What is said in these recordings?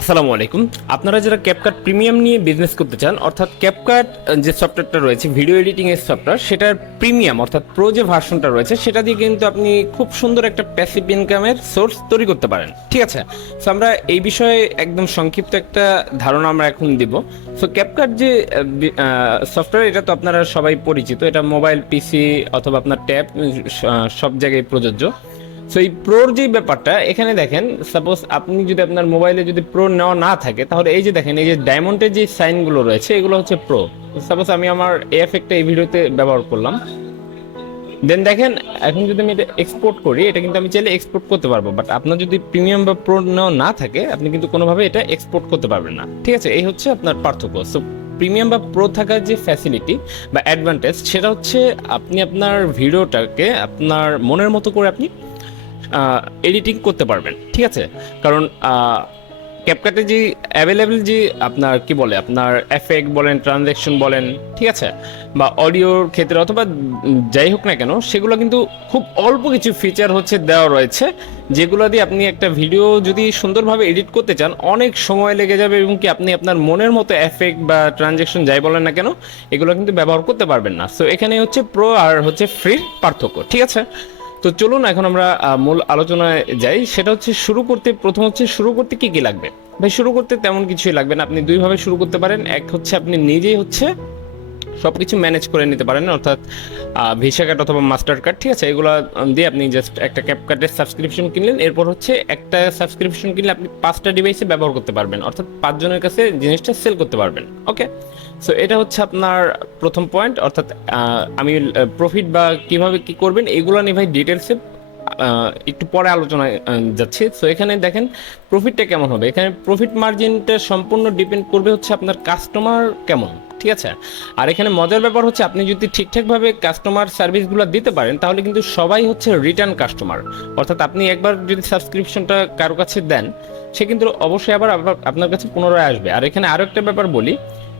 আসসালামু আলাইকুম। আপনারা যারা ক্যাপকাট প্রিমিয়াম নিয়ে বিজনেস করতে চান, অর্থাৎ ক্যাপকাট যে সফটওয়্যারটা রয়েছে ভিডিও এডিটিং এর সফটওয়্যার, সেটার প্রিমিয়াম অর্থাৎ প্রো যে ভার্সনটা রয়েছে সেটা দিয়ে কিন্তু আপনি খুব সুন্দর একটা প্যাসিভ ইনকামের সোর্স তৈরি করতে পারেন। ঠিক আছে, সো আমরা এই বিষয়ে একদম সংক্ষিপ্ত একটা ধারণা আমরা এখন দিব। সো ক্যাপকাট যে সফটওয়্যার, এটা তো আপনারা সবাই পরিচিত। এটা মোবাইল, পিসি অথবা আপনার ট্যাব সব জায়গায় প্রযোজ্য। সো এই প্রোর যে ব্যাপারটা এখানে দেখেন, সাপোজ আপনি যদি আপনার মোবাইলে যদি প্রো নেওয়া না থাকে, তাহলে এই যে দেখেন, এই যে ডায়মন্ডের যে সাইনগুলো রয়েছে এগুলো হচ্ছে প্রো। সাপোজ আমি আমার এই এফেক্টটা এই ভিডিওতে ব্যবহার করলাম, দেন দেখেন এখন যদি আমি এটা এক্সপোর্ট করি, এটা কিন্তু আমি চাইলে এক্সপোর্ট করতে পারবো, বাট আপনার যদি প্রিমিয়াম বা প্রো নেওয়া না থাকে আপনি কিন্তু কোনোভাবে এটা এক্সপোর্ট করতে পারবেন না। ঠিক আছে, এই হচ্ছে আপনার পার্থক্য। সো প্রিমিয়াম বা প্রো থাকার যে ফ্যাসিলিটি বা অ্যাডভান্টেজ, সেটা হচ্ছে আপনি আপনার ভিডিওটাকে আপনার মনের মতো করে আপনি এডিটিং করতে পারবেন। ঠিক আছে, কারণ ক্যাপকাটে যে অ্যাভেলেবেল যে আপনার কি বলে, আপনার এফেক্ট বলেন, ট্রানজ্যাকশন বলেন, ঠিক আছে, বা অডিওর ক্ষেত্রে অথবা যাই হোক না কেন, সেগুলো কিন্তু খুব অল্প কিছু ফিচার হচ্ছে দেওয়া রয়েছে, যেগুলো দিয়ে আপনি একটা ভিডিও যদি সুন্দরভাবে এডিট করতে চান অনেক সময় লেগে যাবে, এবং কি আপনি আপনার মনের মতো এফেক্ট বা ট্রানজ্যাকশন যাই বলেন না কেন এগুলো কিন্তু ব্যবহার করতে পারবেন না। সো এখানে হচ্ছে প্রো আর হচ্ছে ফ্রির পার্থক্য। ঠিক আছে, তো চলুন এখন আমরা মূল আলোচনায় যাই। সেটা হচ্ছে প্রথম হচ্ছে শুরু করতে কি কি লাগবে। ভাই, শুরু করতে তেমন কিছুই লাগবে না। আপনি দুইভাবে শুরু করতে পারেন। এক হচ্ছে আপনি নিজেই হচ্ছে সবকিছু ম্যানেজ করে নিতে পারেন, অর্থাৎ ভিসা কার্ড অথবা মাস্টার কার্ড, ঠিক আছে, এগুলো দিয়ে আপনি জাস্ট একটা ক্যাপকার্টের সাবস্ক্রিপশন কিনলেন। এরপর হচ্ছে একটা সাবস্ক্রিপশন কিনলে আপনি 5টা ডিভাইসে ব্যবহার করতে পারবেন, অর্থাৎ 5 জনের কাছে জিনিসটা সেল করতে পারবেন। ওকে, সো এটা হচ্ছে আপনার প্রথম পয়েন্ট। অর্থাৎ আমি প্রফিট বা কিভাবে কি করবেন এগুলো নিয়ে ভাই ডিটেলসে একটু পরে আলোচনায় যাচ্ছি। সো এখানে দেখেন প্রফিটটা কেমন হবে। এখানে প্রফিট মার্জিনটা সম্পূর্ণ ডিপেন্ড করবে হচ্ছে আপনার কাস্টমার কেমন। ঠিক আছে, আর এখানে মজার ব্যাপার হচ্ছে আপনি যদি ঠিকঠাকভাবে কাস্টমার সার্ভিসগুলো দিতে পারেন তাহলে কিন্তু সবাই হচ্ছে রিটার্ন কাস্টমার। অর্থাৎ আপনি একবার যদি সাবস্ক্রিপশনটা কারো কাছে দেন, সে কিন্তু অবশ্যই আবার আপনার কাছে পুনরায় আসবে। আর এখানে আরও একটা ব্যাপার বলি,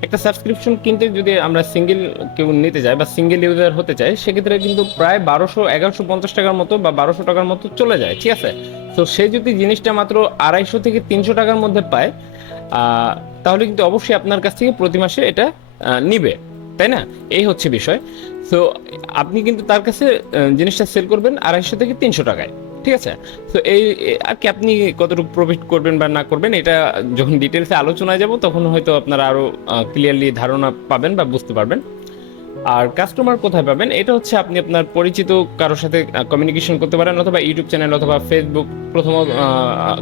একটা সাবস্ক্রিপশন কিনতে যদি আমরা সিঙ্গেল কেউ নিতে যাই বা সিঙ্গেল ইউজার হতে চাই, সেক্ষেত্রে কিন্তু প্রায় 1150 টাকার মতো বা 1200 টাকার মতো চলে যায়। ঠিক আছে, তো সে যদি জিনিসটা মাত্র 250 থেকে 300 টাকার মধ্যে পায়, তাহলে কিন্তু অবশ্যই আপনার কাছ থেকে প্রতি মাসে এটা নিবে, তাই না? এই হচ্ছে বিষয়। তো আপনি কিন্তু তার কাছে জিনিসটা সেল করবেন 250 থেকে 300 টাকায়। ঠিক আছে, তো আর কি আপনি কতটুকু প্রফিট করবেন বা না করবেন এটা যখন ডিটেলসে আলোচনায় যাব তখন হয়তো আপনারা আরো ক্লিয়ারলি ধারণা পাবেন বা বুঝতে পারবেন। আর কাস্টমার কোথায় পাবেন, এটা হচ্ছে আপনি আপনার পরিচিত কারোর সাথে কমিউনিকেশন করতে পারেন, অথবা ইউটিউব চ্যানেল অথবা ফেসবুক। প্রথম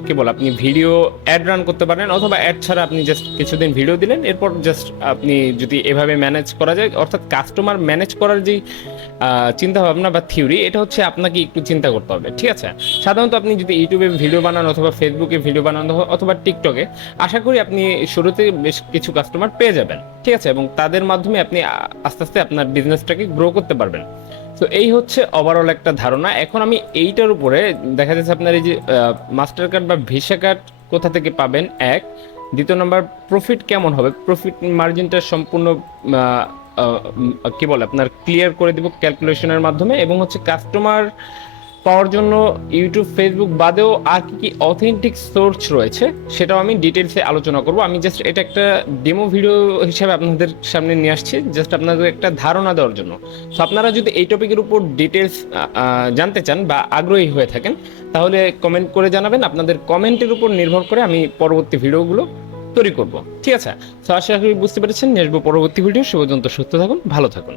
কি বলে, আপনি ভিডিও অ্যাড রান করতে পারেন, অথবা অ্যাড ছাড়া আপনি জাস্ট কিছুদিন ভিডিও দিলেন, এরপর জাস্ট আপনি যদি এভাবে ম্যানেজ করা যায়, অর্থাৎ কাস্টমার ম্যানেজ করার যেই চিন্তা ভাবনা বা থিওরি, এটা হচ্ছে আপনাকে একটু চিন্তা করতে হবে। ঠিক আছে, সাধারণত আপনি যদি ইউটিউবে ভিডিও বানান অথবা ফেসবুকে ভিডিও বানান অথবা টিকটকে, আশা করি আপনি শুরুতে বেশ কিছু কাস্টমার পেয়ে যাবেন। ঠিক আছে, এবং তাদের মাধ্যমে আপনি আস্তে আস্তে আপনার বিজনেসটাকে গ্রো করতে পারবেন। তো এই হচ্ছে ওভারঅল একটা ধারণা। এখন আমি এইটার উপরে দেখা যাচ্ছে আপনার এই যে মাস্টার কার্ড বা ভিসা কার্ড কোথা থেকে পাবেন, এক। দ্বিতীয় নম্বর, প্রফিট কেমন হবে, প্রফিট মার্জিনটা সম্পূর্ণ কি বলে আপনার ক্লিয়ার করে দিব ক্যালকুলেশনের মাধ্যমে। এবং হচ্ছে কাস্টমার পাওয়ার জন্য ইউটিউব, ফেসবুক বাদেও আর কি কি অথেন্টিক সোর্স রয়েছে সেটাও আমি ডিটেলসে আলোচনা করব। আমি জাস্ট এটা একটা ডেমো ভিডিও হিসাবে আপনাদের সামনে নিয়ে আসছি, জাস্ট আপনাদের একটা ধারণা দেওয়ার জন্য। তো আপনারা যদি এই টপিকের উপর ডিটেলস জানতে চান বা আগ্রহী হয়ে থাকেন, তাহলে কমেন্ট করে জানাবেন। আপনাদের কমেন্টের উপর নির্ভর করে আমি পরবর্তী ভিডিওগুলো তৈরি করব। ঠিক আছে, তো আশা করি বুঝতে পেরেছেন। নিয়ে আসবো পরবর্তী ভিডিও। সে পর্যন্ত সুস্থ থাকুন, ভালো থাকুন।